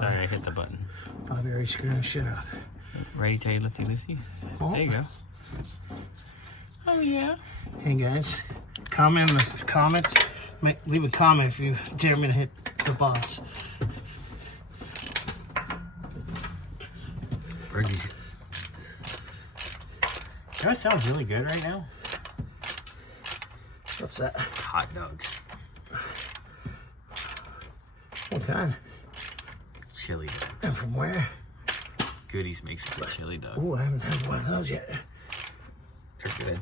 Sorry, I hit the button. Probably already screwing shit up. Ready, Tay, lifty, Lucy? Oh. There you go. Oh, yeah. Hey guys, comment in the comments. Leave a comment if you dare me to hit the boss. Birdie. That sounds really good right now. What's that? Hot dogs. What kind? Chili dog. And from where? Goodies makes a good chili dog. Oh, I haven't had one of those yet. They're good.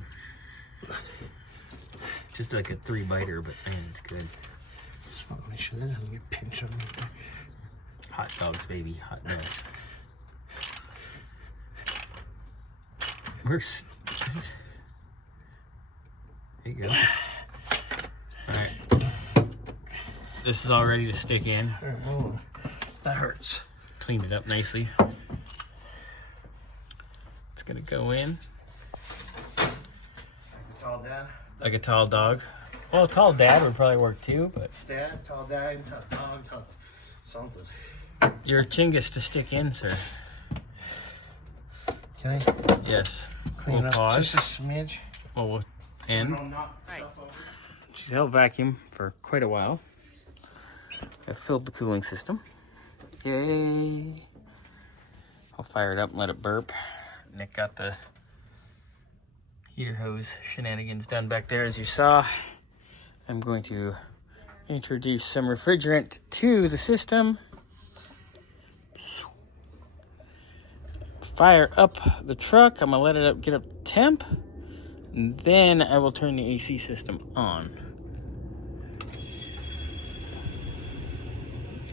Just like a 3-biter, but man, it's good. Just want to make sure that doesn't get pinched on me. Hot dogs, baby. Hot dogs. Works. There you go. Alright. This is all ready to stick in. Oh, that hurts. Cleaned it up nicely. It's gonna go in. Tall dad? Like a tall dog. Well, a tall dad would probably work too, but Dad, tall dad, tall dog, tall something. you're a chingus to stick in, sir. Can I Yes. clean We'll it up pause. just a smidge? Well, we'll end. She's held vacuum for quite a while. I filled the cooling system. Yay. I'll fire it up and let it burp. Nick got the heater hose shenanigans done back there, as you saw. I'm going to introduce some refrigerant to the system. Fire up the truck. I'm gonna let it get up to temp. And then I will turn the AC system on.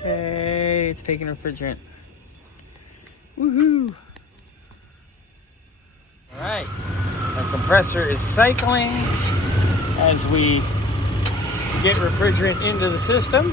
Hey, it's taking refrigerant. Woohoo! All right, our compressor is cycling as we get refrigerant into the system.